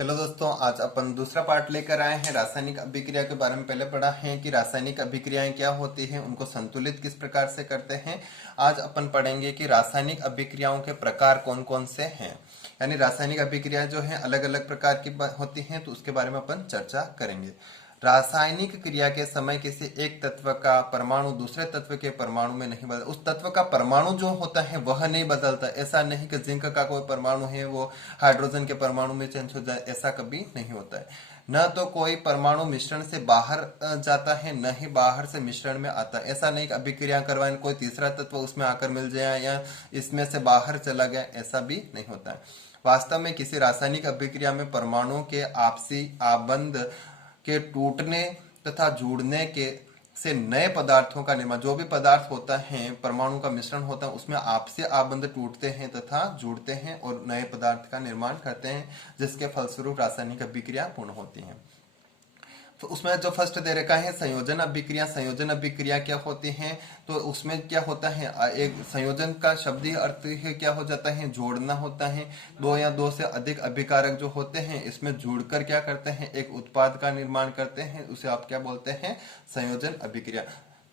Hello दोस्तों, आज अपन दूसरा पार्ट लेकर आए हैं। रासायनिक अभिक्रिया के बारे में पहले पढ़ा है कि रासायनिक अभिक्रियाएं क्या होती हैं, उनको संतुलित किस प्रकार से करते हैं। आज अपन पढ़ेंगे कि रासायनिक अभिक्रियाओं के प्रकार कौन कौन से हैं, यानी रासायनिक अभिक्रिया जो है अलग अलग प्रकार की होती हैं, तो उसके बारे में अपन चर्चा करेंगे। रासायनिक क्रिया के समय किसी एक तत्व का परमाणु दूसरे तत्व के परमाणु में नहीं बदलता। उस तत्व का परमाणु जो होता है वह नहीं बदलता। ऐसा नहीं कि जिंक का कोई परमाणु है वो हाइड्रोजन के परमाणु में चेंज हो जाए, ऐसा कभी नहीं होता है। न तो कोई परमाणु मिश्रण से बाहर जाता है, न ही बाहर से मिश्रण में आता है। ऐसा नहीं कि अभिक्रिया करवाएं कोई तीसरा तत्व उसमें आकर मिल जाए या इसमें से बाहर चला गया, ऐसा भी नहीं होता है। वास्तव में किसी रासायनिक अभिक्रिया में परमाणुओं के आपसी आबंध के टूटने तथा जुड़ने के से नए पदार्थों का निर्माण, जो भी पदार्थ होता है परमाणु का मिश्रण होता है उसमें आपसी आबंध टूटते हैं तथा जुड़ते हैं और नए पदार्थ का निर्माण करते हैं, जिसके फलस्वरूप रासायनिक अभिक्रिया पूर्ण होती है। तो उसमें जो फर्स्ट दे रखा है संयोजन अभिक्रिया। संयोजन अभिक्रिया क्या होती है, तो उसमें क्या होता है, एक संयोजन का शब्दीय अर्थ है क्या हो जाता है, जोड़ना होता है। दो या दो से अधिक अभिकारक जो होते हैं इसमें जुड़कर क्या करते हैं, एक उत्पाद का निर्माण करते हैं, उसे आप क्या बोलते हैं, संयोजन अभिक्रिया।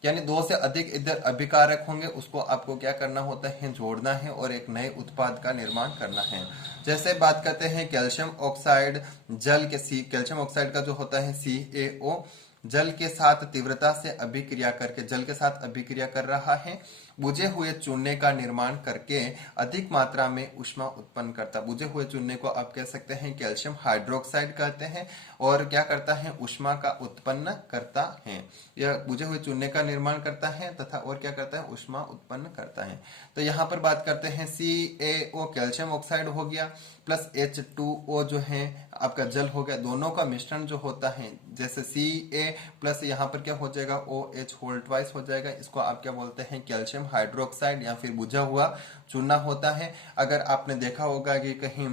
यानी दो से अधिक इधर अभिकारक होंगे, उसको आपको क्या करना होता है, जोड़ना है और एक नए उत्पाद का निर्माण करना है। जैसे बात करते हैं कैल्शियम ऑक्साइड, जल के कैल्शियम ऑक्साइड का जो होता है CaO, जल के साथ तीव्रता से अभिक्रिया करके जल के साथ अभिक्रिया कर रहा है, बुझे हुए चूने का निर्माण करके अधिक मात्रा में ऊष्मा उत्पन्न करता। बुझे हुए चूने को आप कह सकते हैं कैल्शियम हाइड्रोक्साइड कहते हैं, और क्या करता है, ऊष्मा का उत्पन्न करता है। यह बुझे हुए चूने का निर्माण करता है तथा और क्या करता है, ऊष्मा उत्पन्न करता है। तो यहाँ पर बात करते हैं CaO कैल्शियम ऑक्साइड हो गया, प्लस H2O जो है आपका जल हो गया। दोनों का मिश्रण जो होता है, जैसे Ca प्लस यहाँ पर क्या हो जाएगा, OH होल ट्वाइस हो जाएगा। इसको आप क्या बोलते हैं, कैल्शियम हाइड्रोक्साइड या फिर बुझा हुआ चूना होता है। अगर आपने देखा होगा कि कहीं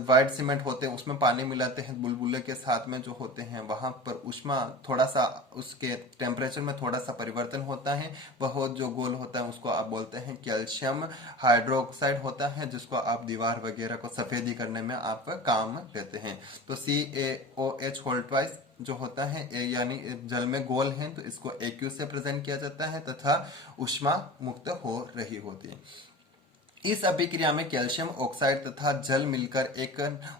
व्हाइट सीमेंट होते हैं उसमें पानी मिलाते हैं बुलबुले के साथ में जो होते हैं, वहां पर ऊष्मा थोड़ा सा उसके टेम्परेचर में थोड़ा सा परिवर्तन होता है, वह जो गोल होता है उसको आप बोलते हैं कैल्शियम हाइड्रोक्साइड होता है, जिसको आप दीवार वगैरह को सफेदी करने में आप काम लेते हैं। तो CaOH होल ट्वाइस जो होता है यानी जल में गोल है, तो इसको AQ से प्रेजेंट किया जाता है तथा ऊष्मा मुक्त हो रही होती है। इस अभिक्रिया में कैल्शियम ऑक्साइड तथा जल मिलकर एक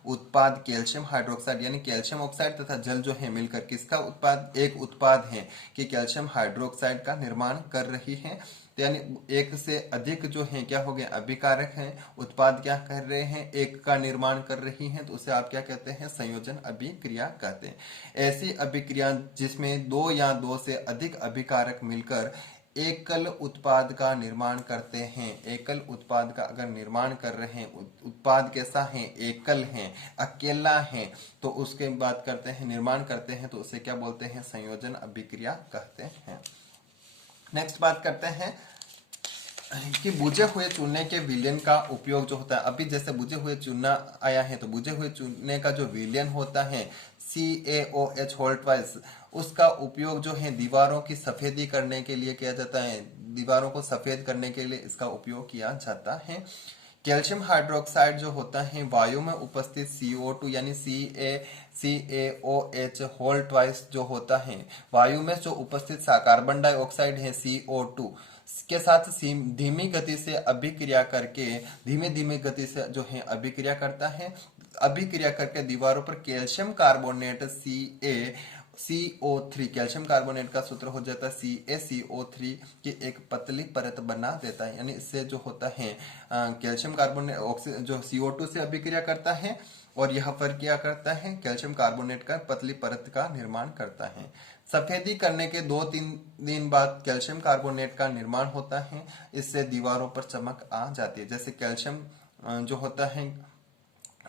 उत्पाद कैल्शियम हाइड्रोक्साइड, यानी कैल्शियम ऑक्साइड तथा जल जो है मिलकर किसका उत्पाद, एक उत्पाद है कि कैल्शियम हाइड्रोक्साइड का निर्माण कर रही है। तो यानी एक से अधिक जो है क्या हो गए, अभिकारक हैं, उत्पाद क्या कर रहे हैं, एक का निर्माण कर रही हैं, तो उसे आप क्या कहते हैं, संयोजन अभिक्रिया कहते हैं। ऐसी अभिक्रिया जिसमें दो या दो से अधिक अभिकारक मिलकर एकल उत्पाद का निर्माण करते हैं। एकल उत्पाद का अगर निर्माण कर रहे हैं, उत्पाद कैसा है, एकल है, अकेला है, तो उसके बात करते हैं, निर्माण करते हैं, तो उसे क्या बोलते हैं, संयोजन अभिक्रिया कहते हैं। नेक्स्ट बात करते हैं कि बुझे हुए चूने के विलयन का उपयोग जो होता है। अभी जैसे बुझे हुए चूना आया है, तो बुझे हुए चूने का जो विलयन होता है CaOH होल ट्वाइस, उसका उपयोग जो है दीवारों की सफेदी करने के लिए किया जाता है। दीवारों को सफेद करने के लिए इसका उपयोग किया जाता है। कैल्शियम हाइड्रोक्साइड जो होता है वायु में उपस्थित CO2 यानी CaOH होल ट्वाइस जो होता है, वायु में जो उपस्थित कार्बन डाइऑक्साइड है CO2 के साथ धीमी गति से अभिक्रिया करके, धीमे धीमे गति से जो है अभिक्रिया करता है। अभिक्रिया करके दीवारों पर calcium carbonate CO3, calcium carbonate का सूत्र हो जाता है CaCO3 की एक पतली परत बना देता है। यानी इससे जो होता है कैल्शियम कार्बोनेट जो CO2 से अभिक्रिया करता है और यह पर क्या करता है, कैल्शियम कार्बोनेट का पतली परत का निर्माण करता है। सफेदी करने के 2-3 दिन बाद कैल्शियम कार्बोनेट का निर्माण होता है। इससे दीवारों पर चमक आ जाती है। जैसे कैल्शियम जो होता है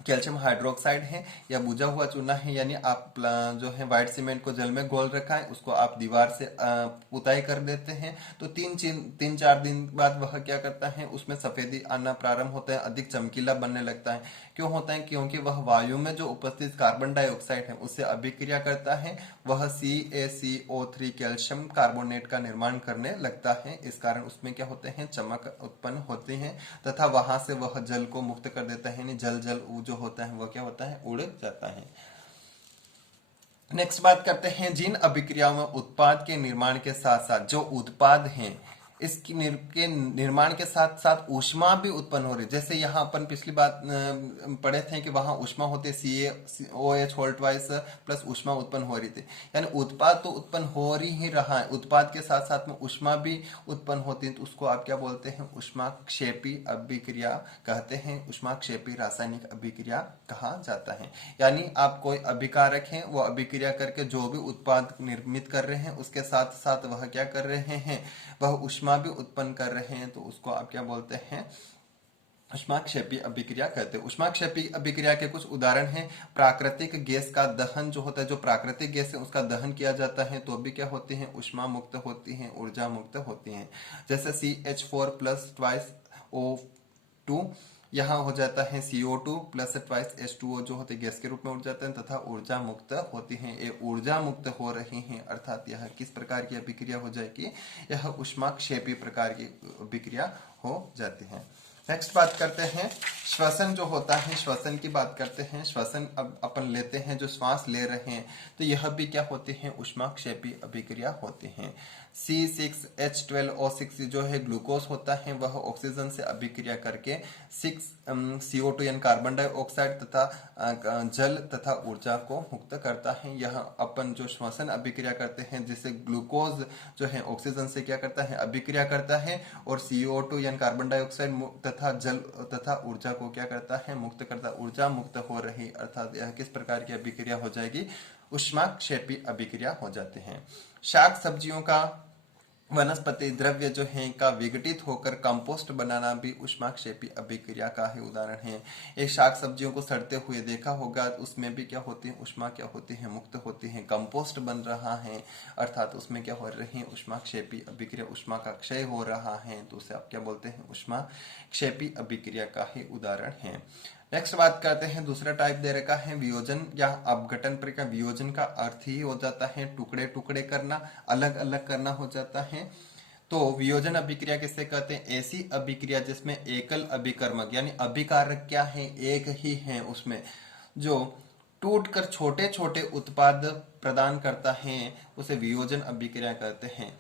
कैल्शियम हाइड्रोक्साइड है या बुझा हुआ चूना है, यानी आप जो है व्हाइट सीमेंट को जल में घोल रखा है, उसको आप दीवार से पुताई कर देते हैं, तो 3-4 दिन बाद वह क्या करता है, उसमें सफेदी आना प्रारंभ होता है, अधिक चमकीला बनने लगता है। क्यों होता है, क्योंकि वह वायु में जो उपस्थित कार्बन डाइऑक्साइड है उससे अभिक्रिया करता है, वह CaCO3 कैल्शियम कार्बोनेट का निर्माण करने लगता है। इस कारण उसमें क्या होते हैं, चमक उत्पन्न होती है तथा वहां से वह जल को मुक्त कर देता है, यानी जल जो होता है वो क्या होता है, उड़ जाता है। नेक्स्ट बात करते हैं, जिन अभिक्रियाओं में उत्पाद के निर्माण के साथ साथ जो उत्पाद हैं इसकी के निर्माण के साथ साथ ऊष्मा भी उत्पन्न हो रही है। जैसे यहाँ अपन पिछली बात पढ़े थे कि वहां ऊष्मा होते CaOH होल ट्वाइस प्लस ऊष्मा उत्पन्न हो रही थी, यानी उत्पाद तो उत्पन्न हो ही रहा है, उत्पाद के साथ साथ में ऊष्मा भी उत्पन्न होती है, तो उसको आप क्या बोलते हैं, ऊष्माक्षेपी अभिक्रिया कहते हैं, ऊष्माक्षेपी रासायनिक अभिक्रिया कहा जाता है। यानी आप कोई अभिकारक है, वो अभिक्रिया करके जो भी उत्पाद निर्मित कर रहे हैं उसके साथ साथ वह क्या कर रहे हैं, वह ऊष्मा भी उत्पन्न कर रहे हैं, तो उसको आप क्या बोलते हैं, ऊष्माक्षेपी अभिक्रिया कहते हैं। ऊष्माक्षेपी अभिक्रिया के कुछ उदाहरण हैं, प्राकृतिक गैस का दहन जो होता है, जो प्राकृतिक गैस है उसका दहन किया जाता है तो भी क्या होती है, ऊष्मा मुक्त होती है, ऊर्जा मुक्त होती है। जैसे CH4 प्लस ट्वाइस O2 यहाँ हो जाता है CO2 प्लस ट्वाइस H2O जो होते गैस के रूप में उड़ जाते हैं तथा ऊर्जा मुक्त होती है। ये ऊर्जा मुक्त हो रही हैं, अर्थात यह किस प्रकार की अभिक्रिया हो जाएगी, यह ऊष्माक्षेपी प्रकार की अभिक्रिया हो जाती है। नेक्स्ट बात करते हैं, श्वसन जो होता है, श्वसन की बात करते हैं। श्वसन अब अपन लेते हैं, जो श्वास ले रहे हैं तो यह भी क्या होती है, ऊष्माक्षेपी अभिक्रिया होती है। C6H12O6 जो है ग्लूकोज होता है, वह ऑक्सीजन से अभिक्रिया करके 6CO2 यानी कार्बन डाइऑक्साइड तथा जल तथा ऊर्जा को मुक्त करता है। यह अपन जो श्वसन अभिक्रिया करते हैं जिससे ग्लूकोज जो है ऑक्सीजन से क्या करता है, अभिक्रिया करता है और CO2 यानी कार्बन डाइऑक्साइड तथा जल तथा ऊर्जा को क्या करता है, मुक्त करता, ऊर्जा मुक्त हो रही, अर्थात यह किस प्रकार की अभिक्रिया हो जाएगी, ऊष्माक्षेपी अभिक्रिया हो जाते हैं। शाक सब्जियों का वनस्पति द्रव्य जो है का विघटित होकर कंपोस्ट बनाना भी ऊष्माक्षेपी अभिक्रिया का ही उदाहरण है। एक शाक सब्जियों को सड़ते हुए देखा होगा, उसमें भी क्या होती है, ऊष्मा क्या होती है, मुक्त होती है, कंपोस्ट बन रहा है, अर्थात उसमें क्या हो रही है, ऊष्माक्षेपी अभिक्रिया, ऊष्मा का क्षय हो रहा है, तो उसे आप क्या बोलते हैं, ऊष्माक्षेपी अभिक्रिया का ही उदाहरण है। नेक्स्ट बात करते हैं, दूसरा टाइप दे रखा है वियोजन या अपघटन प्रक्रिया। वियोजन का अर्थ ही हो जाता है टुकड़े टुकड़े करना, अलग अलग करना हो जाता है। तो वियोजन अभिक्रिया किसे कहते हैं, ऐसी अभिक्रिया जिसमें एकल अभिकर्मक यानी अभिकारक क्या है, एक ही है, उसमें जो टूटकर छोटे छोटे उत्पाद प्रदान करता है उसे वियोजन अभिक्रिया कहते हैं।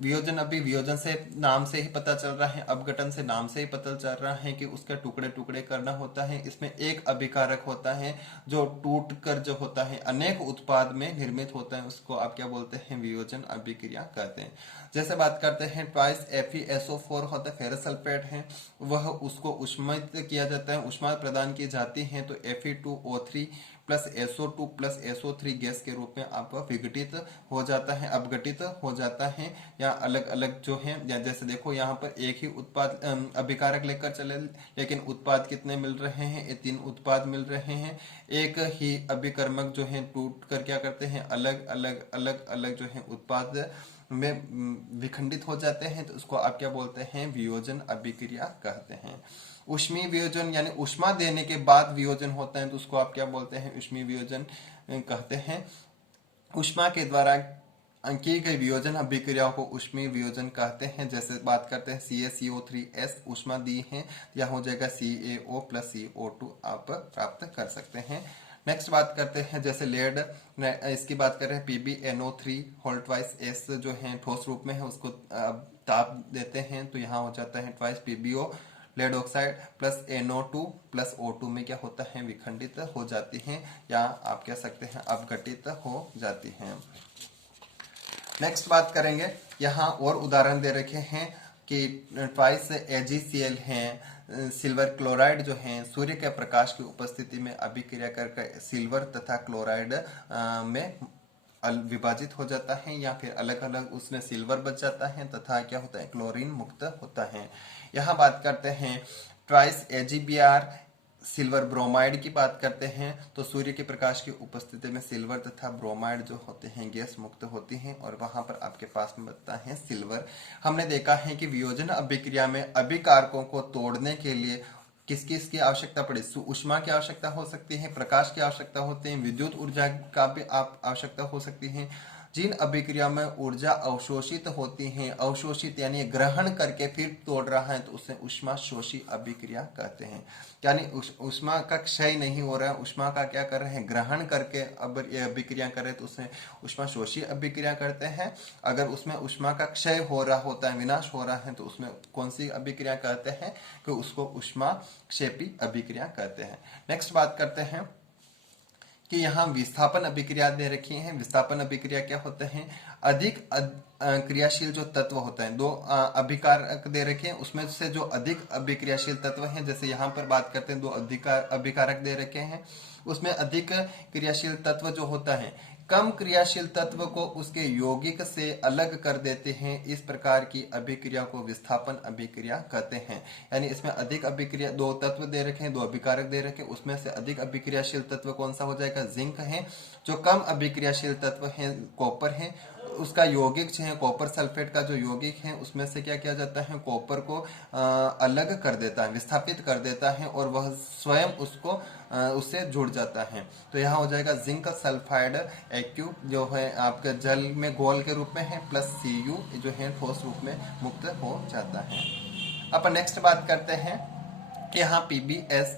वियोजन अभी वियोजन से नाम से ही पता चल रहा है, अपघटन से नाम से ही पता चल रहा है कि उसके टुकड़े टुकड़े करना होता है। इसमें एक अभिकारक होता है जो टूट कर जो होता है अनेक उत्पाद में निर्मित होता है, उसको आप क्या बोलते हैं, वियोजन अभिक्रिया कहते हैं। जैसे बात करते हैं ट्वाइस FeSO4 होता है, फेरस सल्फेट है, वह उसको उष्मित किया जाता है, ऊष्मा प्रदान की जाती है तो Fe2O3 plus SO2 plus SO3 gas के रूप में आपका विघटित हो जाता है, अपघटित हो जाता है, या अलग अलग जो है, या जैसे देखो यहाँ पर एक ही उत्पाद अभिकारक लेकर चले, लेकिन उत्पाद कितने मिल रहे हैं, ये 3 उत्पाद मिल रहे हैं। एक ही अभिकर्मक जो है टूट कर क्या करते हैं, अलग अलग अलग अलग जो है उत्पाद में विखंडित हो जाते हैं, तो उसको आप क्या बोलते हैं, वियोजन अभिक्रिया कहते हैं। ऊष्मीय वियोजन यानी ऊष्मा देने के बाद वियोजन होता है तो उसको आप क्या बोलते हैं, ऊष्मीय वियोजन कहते हैं। ऊष्मा के द्वारा की गई वियोजन अभिक्रियाओं को ऊष्मीय वियोजन कहते हैं। जैसे बात करते हैं CaCO3S ऊष्मा दी है, यह हो जाएगा CaO प्लस CO2 आप प्राप्त कर सकते हैं। नेक्स्ट बात करते हैं, जैसे लेड, इसकी बात कर रहे हैं PbNO3 होल ट्वाइस S जो है ठोस रूप में है, उसको ताप देते हैं तो यहाँ हो जाता है twice PbO lead oxide plus NO2 plus O2 में क्या होता है, विखंडित हो जाती हैं, या आप कह सकते हैं अपघटित हो जाती हैं। नेक्स्ट बात करेंगे, यहाँ और उदाहरण दे रखे हैं कि ट्वाइस AgCl हैं, सिल्वर क्लोराइड जो है सूर्य के प्रकाश की उपस्थिति में अभिक्रिया करके सिल्वर तथा क्लोराइड में विभाजित हो जाता है, या फिर अलग अलग उसमें सिल्वर बच जाता है तथा क्या होता है, क्लोरीन मुक्त होता है। यहाँ बात करते हैं ट्वाइस AgBr सिल्वर ब्रोमाइड की बात करते हैं तो सूर्य के प्रकाश की उपस्थिति में सिल्वर तथा ब्रोमाइड जो होते हैं गैस मुक्त होती हैं और वहां पर आपके पास में बनता है सिल्वर। हमने देखा है कि वियोजन अभिक्रिया में अभिकारकों को तोड़ने के लिए किस किस की आवश्यकता पड़े, ऊष्मा की आवश्यकता हो सकती है, प्रकाश की आवश्यकता होती है, विद्युत ऊर्जा का भी आप आवश्यकता हो सकती है, जिन अभिक्रिया में ऊर्जा अवशोषित होती है, अवशोषित यानी ग्रहण करके फिर तोड़ रहा है, तो उसे ऊष्मा शोषी अभिक्रिया कहते हैं। यानी ऊष्मा का क्षय नहीं हो रहा है, ऊष्मा का क्या कर रहे हैं, ग्रहण करके अब ये अभिक्रिया कर रहे हैं, तो उसे ऊष्मा शोषी अभिक्रिया करते हैं। अगर उसमें ऊष्मा का क्षय हो रहा होता है, विनाश हो रहा है, तो उसमें कौन सी अभिक्रिया कहते हैं, कि उसको ऊष्मा क्षेपी अभिक्रिया कहते हैं। नेक्स्ट बात करते हैं कि यहाँ विस्थापन अभिक्रिया दे रखी है। विस्थापन अभिक्रिया क्या होते हैं, अधिक क्रियाशील जो तत्व होता है, दो अभिकारक दे रखे हैं, उसमें से जो अधिक अभिक्रियाशील तत्व हैं, जैसे यहाँ पर बात करते हैं दो अभिकारक दे रखे हैं, उसमें अधिक क्रियाशील तत्व जो होता है कम क्रियाशील तत्व को उसके यौगिक से अलग कर देते हैं। इस प्रकार की अभिक्रिया को विस्थापन अभिक्रिया कहते हैं। यानी इसमें अधिक अभिक्रिया, दो तत्व दे रखे हैं, दो अभिकारक दे रखे हैं, उसमें से अधिक अभिक्रियाशील तत्व कौन सा हो जाएगा, जिंक है। जो कम अभिक्रियाशील तत्व है कॉपर है, उसका यौगिक जो है कॉपर सल्फेट का जो यौगिक है उसमें से क्या किया जाता है, कॉपर को अलग कर देता है, विस्थापित कर देता है, और वह स्वयं उसको उससे जुड़ जाता है। तो यहाँ हो जाएगा जिंक सल्फाइड एक्यू जो है आपके जल में घोल के रूप में है, प्लस Cu जो है ठोस रूप में मुक्त हो जाता है। अब नेक्स्ट बात करते हैं कि यहाँ PbS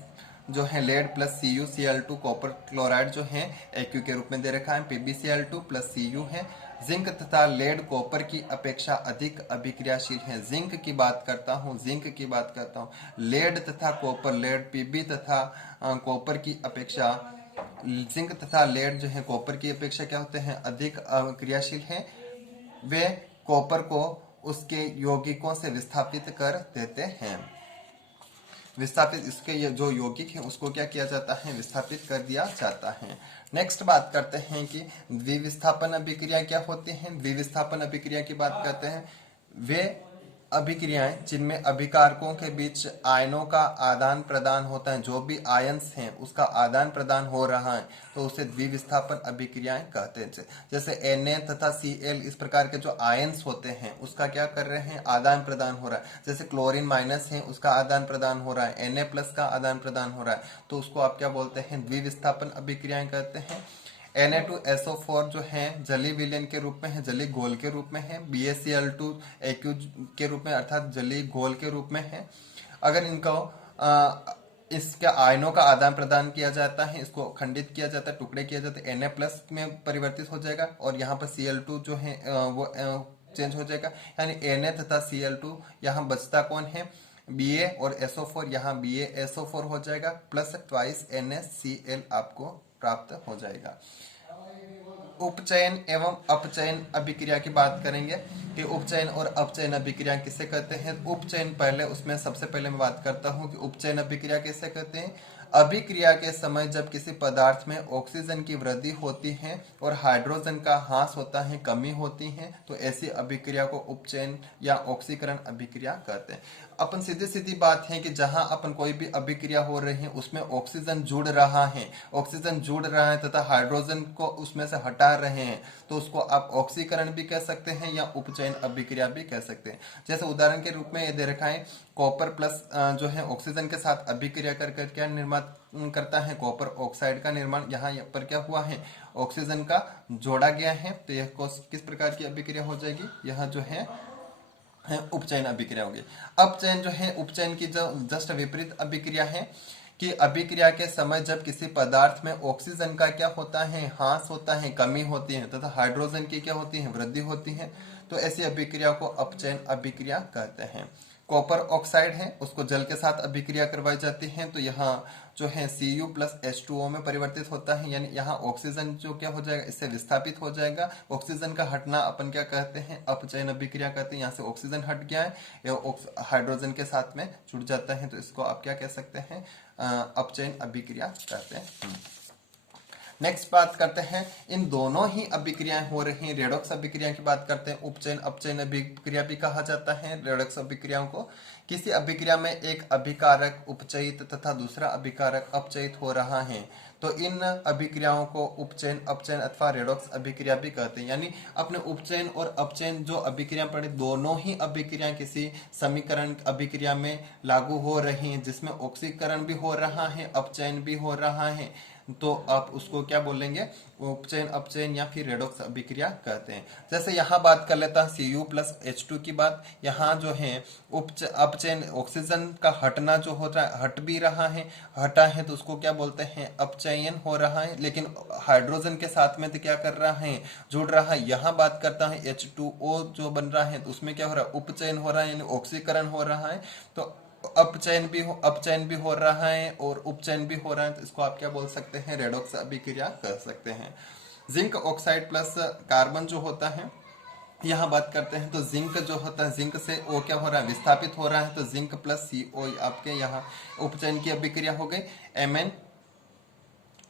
जो है lead plus CuCl2 copper chloride जो है एक्यू के रूप में दे रखा है, PbCl2 प्लस Cu है। जिंक तथा लेड कॉपर की अपेक्षा अधिक अभिक्रियाशील है। जिंक की बात करता हूँ, जिंक की बात करता हूँ। लेड तथा कॉपर, लेड Pb तथा कॉपर की अपेक्षा, जिंक तथा लेड जो है कॉपर की अपेक्षा क्या होते हैं, अधिक क्रियाशील है। वे कॉपर को उसके यौगिकों से विस्थापित कर देते हैं। विस्थापित, इसके जो यौगिक है उसको क्या किया जाता है, विस्थापित कर दिया जाता है। नेक्स्ट बात करते हैं कि द्विविस्थापन अभिक्रिया क्या होती है। द्विविस्थापन अभिक्रिया की बात करते हैं, वे अभिक्रियाएं जिनमें अभिकारकों के बीच आयनों का आदान प्रदान होता है, जो भी आयन्स हैं उसका आदान प्रदान हो रहा है, तो उसे द्विविस्थापन अभिक्रियाएं कहते हैं। जैसे Na तथा Cl इस प्रकार के जो आयन्स होते हैं उसका क्या कर रहे हैं, आदान प्रदान हो रहा है। जैसे क्लोरीन माइनस है उसका आदान प्रदान हो रहा है, Na प्लस का आदान प्रदान हो रहा है, तो उसको आप क्या बोलते हैं, द्विविस्थापन अभिक्रियाएं कहते हैं। Na2SO4 जो है जलीय विलयन के रूप में है, जलीय घोल के रूप में है। BaCl2 एक्यू के रूप में अर्थात जलीय घोल के रूप में है। अगर इनको इसके आयनों का आदान प्रदान किया जाता है, इसको खंडित किया जाता है, टुकड़े किया जाता है, Na प्लस में परिवर्तित हो जाएगा, और यहाँ पर Cl2 जो है वो चेंज हो जाएगा। यानी Na तथा Cl2 यहाँ बचता कौन है, Ba और SO4, यहाँ BaSO4 हो जाएगा, प्लस ट्वाइस NaCl आपको प्राप्त हो जाएगा। उपचयन एवं अपचयन अभिक्रिया की बात करेंगे कि उपचयन और अपचयन अभिक्रिया किसे कहते हैं। उपचयन पहले, उसमें सबसे पहले मैं बात करता हूं कि उपचयन अभिक्रिया किसे कहते हैं। अभिक्रिया के समय जब किसी पदार्थ में ऑक्सीजन की वृद्धि होती है और हाइड्रोजन का ह्रास होता है, कमी होती है, तो ऐसी अभिक्रिया को उपचयन या ऑक्सीकरण अभिक्रिया कहते हैं। अपन सीधी सीधी बात है कि जहां अपन कोई भी अभिक्रिया हो रही है उसमें ऑक्सीजन जुड़ रहा है, ऑक्सीजन जुड़ रहा है तथा हाइड्रोजन को उसमें से हटा रहे हैं, तो उसको आप ऑक्सीकरण भी कह सकते हैं या उपचयन अभिक्रिया भी कह सकते हैं। जैसे उदाहरण के रूप में ये दे रखा है, कॉपर प्लस जो है ऑक्सीजन के साथ अभिक्रिया कर क्या निर्माण करता है, कॉपर ऑक्साइड का निर्माण। यहाँ पर क्या हुआ है, ऑक्सीजन का जोड़ा गया है, तो यह किस प्रकार की अभिक्रिया हो जाएगी, यह जो है उपचयन अभिक्रिया होगी। अपचयन जो है, उपचयन की जो जस्ट विपरीत अभिक्रिया है कि अभिक्रिया के समय जब किसी पदार्थ में ऑक्सीजन का क्या होता है, ह्रास होता है, कमी होती है, तथा हाइड्रोजन की क्या होती है, वृद्धि होती है, तो ऐसी अभिक्रिया को अपचयन अभिक्रिया कहते हैं। कॉपर ऑक्साइड है, उसको जल के साथ अभिक्रिया करवाई जाती है, तो यहाँ जो है Cu प्लस H2O में परिवर्तित होता है, यानी यहाँ ऑक्सीजन जो क्या हो जाएगा, इससे विस्थापित हो जाएगा। ऑक्सीजन का हटना अपन क्या कहते हैं, अपचयन अभिक्रिया कहते हैं। यहाँ से ऑक्सीजन हट गया है, यह हाइड्रोजन के साथ में जुड़ जाता है, तो इसको आप क्या कह सकते हैं, अपचयन अभिक्रिया कहते हैं। नेक्स्ट बात करते हैं, इन दोनों ही अभिक्रियाएं हो रही हैं। रेडॉक्स अभिक्रिया की बात करते हैं, उपचयन अपचयन अभिक्रिया भी कहा जाता है रेडॉक्स अभिक्रियाओं को। किसी अभिक्रिया में एक अभिकारक उपचयित तथा दूसरा अभिकारक अपचयित हो रहा है, तो इन अभिक्रियाओं को उपचयन अपचयन अथवा रेडॉक्स अभिक्रिया भी कहते हैं। यानी अपने उपचयन और अपचयन जो अभिक्रिया पड़े, दोनों ही अभिक्रिया किसी समीकरण अभिक्रिया में लागू हो रही हैं, जिसमें ऑक्सीकरण भी हो रहा है, अपचयन भी हो रहा है। तो आप उसको क्या बोलेंगे, उपचयन अपचयन या फिर रेडॉक्स अभिक्रिया कहते हैं। जैसे यहाँ बात कर लेता है Cu+H2 की बात। यहाँ जो है अपचयन, ऑक्सीजन का हटना जो हो रहा है, हट भी रहा है, हटा है तो उसको क्या बोलते हैं, अपचयन हो रहा है। लेकिन हाइड्रोजन के साथ में तो क्या कर रहा है, जुड़ रहा है। यहाँ बात करता है H2O जो बन रहा है तो उसमें क्या हो रहा है, उपचयन हो रहा है, यानी ऑक्सीकरण हो रहा है। तो अपचयन भी हो रहा है और उपचयन भी हो रहा है, तो इसको आप क्या बोल सकते हैं, रेडॉक्स अभिक्रिया कह सकते हैं। जिंक ऑक्साइड प्लस कार्बन जो होता है, यहाँ बात करते हैं तो जिंक जो होता है, जिंक से ओ क्या हो रहा है, विस्थापित हो रहा है, तो जिंक प्लस CO आपके यहाँ उपचयन की अभिक्रिया हो गई।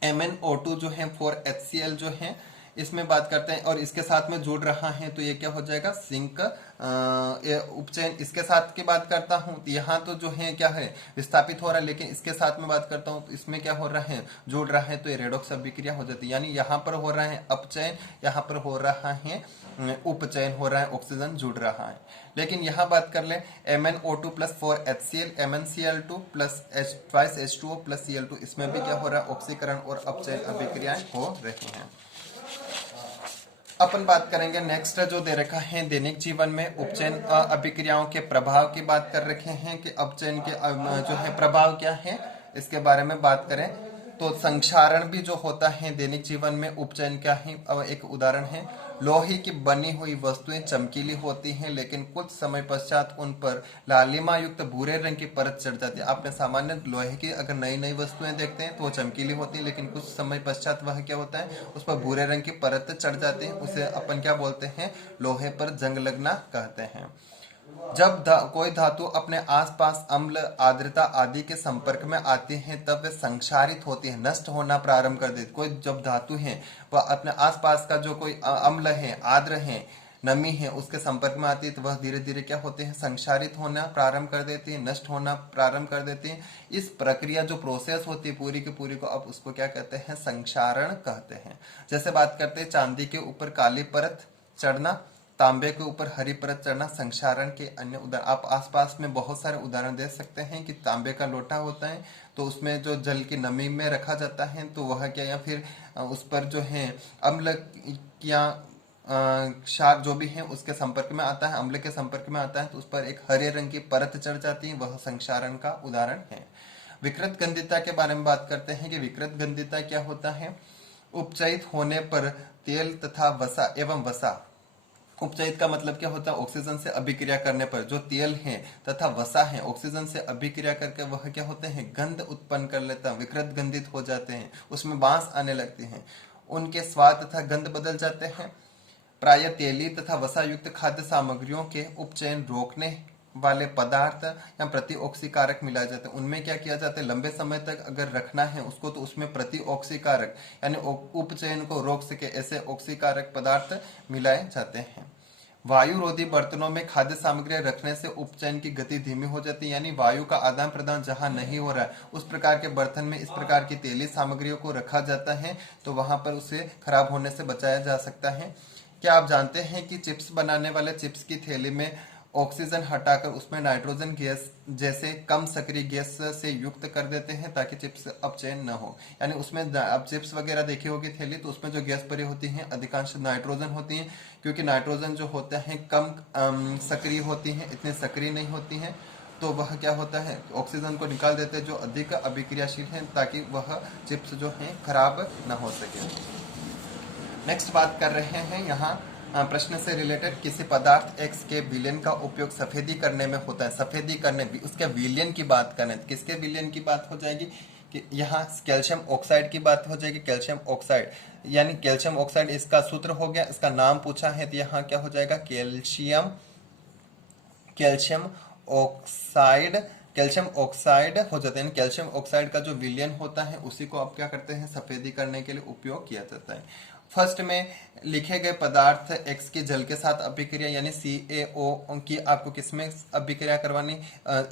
MnO2 जो है 4HCl जो है, इसमें बात करते हैं और इसके साथ में जुड़ रहा है तो ये क्या हो जाएगा, जिंक उपचयन। इसके साथ की बात करता हूँ तो यहाँ तो जो है क्या है, विस्थापित हो रहा है, लेकिन इसके साथ में बात करता हूँ तो इसमें क्या हो रहा है, जुड़ रहा है, तो ये रेडॉक्स अभिक्रिया हो जाती है। यानी यहाँ पर हो रहा है अपचयन, यहाँ पर हो रहा है उपचयन हो रहा है, ऑक्सीजन जुड़ रहा है। लेकिन यहाँ बात कर ले MnO2 plus 4HCl, MnCl2 plus H2O plus Cl2, इसमें भी क्या हो रहा है, ऑक्सीकरण और अपचयन अभिक्रियाएं हो रही हैं। अपन बात करेंगे नेक्स्ट जो दे रखा है, दैनिक जीवन में उपचयन अभिक्रियाओं के प्रभाव की बात कर रखे हैं कि अपचयन के जो है प्रभाव क्या है, इसके बारे में बात करें तो संक्षारण भी जो होता है दैनिक जीवन में उपचयन का ही एक उदाहरण है। लोहे की बनी हुई वस्तुएं चमकीली होती हैं, लेकिन कुछ समय पश्चात उन पर लालिमा युक्त भूरे रंग की परत चढ़ जाती है। आपने सामान्य लोहे की अगर नई नई वस्तुएं देखते हैं तो वो चमकीली होती है, लेकिन कुछ समय पश्चात वह क्या होता है, उस पर भूरे रंग की परत चढ़ जाती है। उसे अपन क्या बोलते हैं, लोहे पर जंग लगना कहते हैं। जब कोई धातु अपने आसपास अम्ल, आर्द्रता आदि के संपर्क में आती है तब वे संक्षारित होती है, नष्ट होना प्रारंभ कर देती। कोई जब धातु है वह अपने आसपास का जो कोई अम्ल है, आर्द्र है, नमी है, उसके संपर्क में आती है तो वह धीरे धीरे क्या होते हैं, संक्षारित होना प्रारंभ कर देती है, नष्ट होना प्रारंभ कर देती है। इस प्रक्रिया जो प्रोसेस होती है पूरी की पूरी को अब उसको क्या कहते हैं, संक्षारण कहते हैं। जैसे बात करते हैं चांदी के ऊपर काली परत चढ़ना, तांबे के ऊपर हरी परत चढ़ना, संक्षारण के अन्य उदाहरण आप आसपास में बहुत सारे उदाहरण दे सकते हैं कि तांबे का लोटा होता है तो उसमें जो जल की नमी में रखा जाता है तो वह क्या, या फिर उस पर जो है अम्ल या क्षार जो भी है उसके संपर्क में आता है, अम्ल के संपर्क में आता है तो उस पर एक हरे रंग की परत चढ़ जाती है, वह संक्षारण का उदाहरण है। विकृत गंधिता के बारे में बात करते हैं कि विकृत गंधिता क्या होता है, उपचयित होने पर तेल तथा वसा एवं वसा, उपचयित का मतलब क्या होता है, ऑक्सीजन से अभिक्रिया करने पर जो तेल है तथा वसा है ऑक्सीजन से अभिक्रिया करके वह क्या होते हैं, गंध उत्पन्न कर लेता है, विकृत गंधित हो जाते हैं, उसमें बांस आने लगती हैं, उनके स्वाद तथा गंध बदल जाते हैं। प्राय तेली तथा वसा युक्त खाद्य सामग्रियों के उपचयन रोकने वाले पदार्थ या प्रतिऑक्सीकारक मिलाए जाते हैं। उनमें क्या किया जाता है, लंबे समय तक अगर रखना है उसको तो उसमें प्रतिऑक्सीकारक यानी उपचयन को रोक सके ऐसे ऑक्सीकारक पदार्थ मिलाए जाते हैं। वायु रोधी बर्तनों में खाद्य सामग्रियां रखने से उपचयन की गति धीमी हो जाती है, यानी वायु का आदान प्रदान जहां नहीं हो रहा है उस प्रकार के बर्तन में इस प्रकार की तेली सामग्रियों को रखा जाता है तो वहां पर उसे खराब होने से बचाया जा सकता है। क्या आप जानते हैं कि चिप्स बनाने वाले चिप्स की थैली में ऑक्सीजन हटाकर उसमें नाइट्रोजन गैस जैसे कम सक्रिय गैस से युक्त कर देते हैं ताकि चिप्स अपचयन न हो। यानी उसमें अब चिप्स वगैरह देखी होगी थैली तो उसमें जो गैस भरी होती है अधिकांश नाइट्रोजन होती है, क्योंकि नाइट्रोजन जो होता है कम सक्रिय होती है, इतनी सक्रिय नहीं होती है, तो वह क्या होता है, ऑक्सीजन को निकाल देते हैं जो अधिक अभिक्रियाशील है ताकि वह चिप्स जो है खराब न हो सके। नेक्स्ट बात कर रहे हैं यहाँ प्रश्न से रिलेटेड, किसी पदार्थ X के विलयन का उपयोग सफेदी करने में होता है, सफेदी करने भी उसके विलयन की बात करें तो किसके विलयन की बात हो जाएगी कि यहाँ कैल्शियम ऑक्साइड की बात हो जाएगी। कैल्शियम ऑक्साइड यानी कैल्शियम ऑक्साइड इसका सूत्र हो गया, इसका नाम पूछा है तो यहाँ क्या हो जाएगा, कैल्शियम ऑक्साइड, कैल्शियम ऑक्साइड हो जाता है। कैल्शियम ऑक्साइड का जो विलयन होता है उसी को आप क्या करते हैं, सफेदी करने के लिए उपयोग किया जाता है। फर्स्ट में लिखे गए पदार्थ X की जल के साथ अभिक्रिया यानी CaO की आपको किसमें अभिक्रिया करवानी,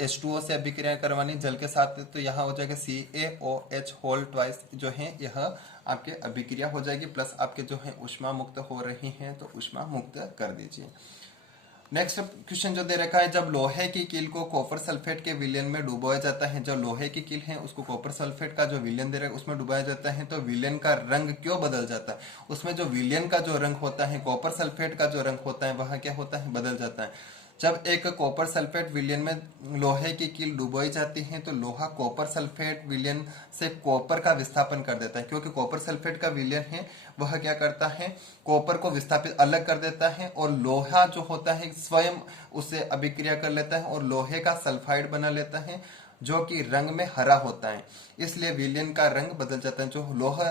H2O से अभिक्रिया करवानी जल के साथ, तो यहाँ हो जाएगा CaOH होल ट्वाइस जो है यह आपके अभिक्रिया हो जाएगी, प्लस आपके जो है ऊष्मा मुक्त हो रही हैं तो ऊष्मा मुक्त कर दीजिए। नेक्स्ट क्वेश्चन जो दे रखा है, जब लोहे की कील को कॉपर सल्फेट के विलयन में डुबोया जाता है, जो लोहे की कील है उसको कॉपर सल्फेट का जो विलयन दे रहा है उसमें डुबाया जाता है, तो विलयन का रंग क्यों बदल जाता है? उसमें जो विलयन का जो रंग होता है, कॉपर सल्फेट का जो रंग होता है, वह क्या होता है? बदल जाता है। जब एक कॉपर सल्फेट विलयन में लोहे की कील डुबोई जाती है तो लोहा कॉपर सल्फेट विलयन से कॉपर का विस्थापन कर देता है, क्योंकि कॉपर सल्फेट का विलयन है वह क्या करता है? कॉपर को विस्थापित अलग कर देता है, और लोहा जो होता है स्वयं उससे अभिक्रिया कर लेता है और लोहे का सल्फाइड बना लेता है, जो कि रंग में हरा होता है। इसलिए विलयन का रंग बदल जाता है। जो लोहा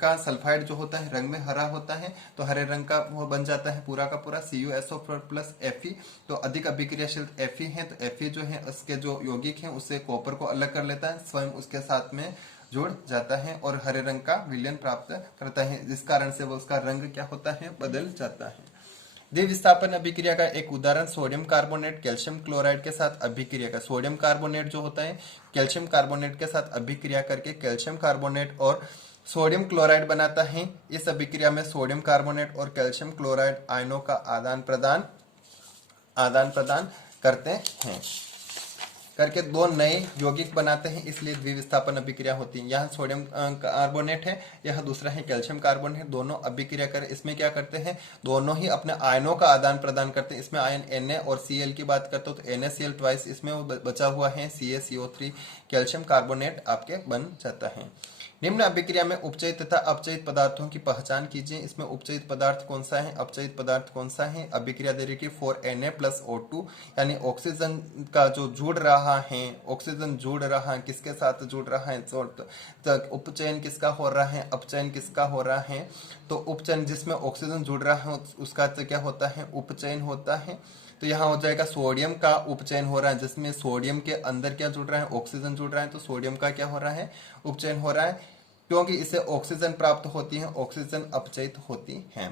का सल्फाइड जो होता है रंग में हरा होता है, तो हरे रंग का वो बन जाता है पूरा का पूरा CuSO4 प्लस Fe। तो अधिक अभिक्रियाशील Fe है, तो Fe जो है उसके जो यौगिक हैं उससे कॉपर को अलग कर लेता है, स्वयं उसके साथ में जुड़ जाता है और हरे रंग का विलयन प्राप्त करता है, जिस कारण से वो उसका रंग क्या होता है? बदल जाता है। द्विविस्थापन अभिक्रिया का एक उदाहरण सोडियम कार्बोनेट कैल्शियम क्लोराइड के साथ अभिक्रिया का। सोडियम कार्बोनेट जो होता है कैल्शियम कार्बोनेट के साथ अभिक्रिया करके कैल्शियम कार्बोनेट और सोडियम क्लोराइड बनाता है। इस अभिक्रिया में सोडियम कार्बोनेट और कैल्शियम क्लोराइड आयनों का आदान प्रदान करते हैं, करके दो नए यौगिक बनाते हैं, इसलिए द्विविस्थापन अभिक्रिया होती है। यहाँ सोडियम कार्बोनेट है, यह दूसरा है कैल्शियम कार्बोनेट, दोनों अभिक्रिया कर इसमें क्या करते हैं? दोनों ही अपने आयनों का आदान प्रदान करते हैं। इसमें आयन Na और Cl की बात करते हो तो NaCl ट्वाइस, इसमें बचा हुआ है CaCO3, कैल्शियम कार्बोनेट आपके बन जाता है। निम्न अभिक्रिया में उपचयित तथा अपचयित पदार्थों की पहचान कीजिए। इसमें उपचयित पदार्थ कौन सा है, अपचयित पदार्थ कौन सा है? अभिक्रिया दे रही है 4Na+O2, यानी ऑक्सीजन का जो जुड़ रहा है, ऑक्सीजन जुड़ रहा है, किसके साथ जुड़ रहा है? तो उपचयन किसका हो रहा है, अपचयन किसका हो रहा है? तो उपचयन जिसमें ऑक्सीजन जुड़ रहा है उसका तो क्या होता है? उपचयन होता है। तो यहाँ हो जाएगा सोडियम का उपचयन हो रहा है, जिसमें सोडियम के अंदर क्या जुड़ रहा है? ऑक्सीजन जुड़ रहा है, तो सोडियम का क्या हो रहा है? उपचयन हो रहा है, क्योंकि इससे ऑक्सीजन प्राप्त होती है, ऑक्सीजन अपचयित होती है।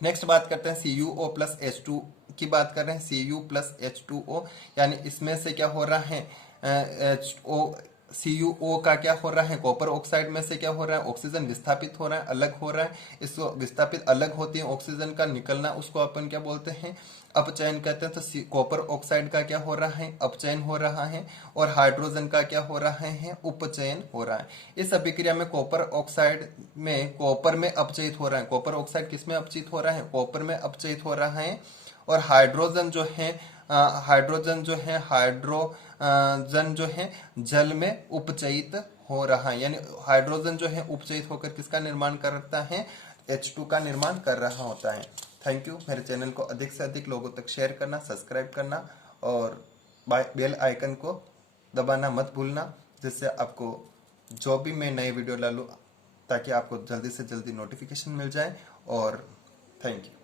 नेक्स्ट बात करते हैं CuO प्लस H2 की बात कर रहे हैं। Cu प्लस H2O, यानी इसमें से क्या हो रहा है? CuO का क्या हो रहा है? कॉपर ऑक्साइड में से क्या हो रहा है? ऑक्सीजन विस्थापित हो रहा है, अलग हो रहा है। इसको विस्थापित अलग होती है ऑक्सीजन का निकलना, उसको अपन क्या बोलते हैं? अपचयन कहते हैं। तो कॉपर ऑक्साइड का क्या हो रहा है? अपचयन हो रहा है, और हाइड्रोजन का क्या हो रहा है? उपचयन हो रहा है। इस अभिक्रिया में कॉपर ऑक्साइड में कॉपर में अपचयित हो रहा है। कॉपर ऑक्साइड किस में अपचयित हो रहा है? कॉपर में अपचयित हो रहा है, और हाइड्रोजन जो है जल में उपचयित हो रहा है, यानी हाइड्रोजन जो है उपचयित होकर किसका निर्माण करता है? H2 का निर्माण कर रहा होता है। Thank you. मेरे चैनल को अधिक से अधिक लोगों तक शेयर करना, सब्सक्राइब करना और बेल आइकन को दबाना मत भूलना, जिससे आपको जो भी मैं नए वीडियो डालूं ताकि आपको जल्दी से जल्दी नोटिफिकेशन मिल जाए। और थैंक यू।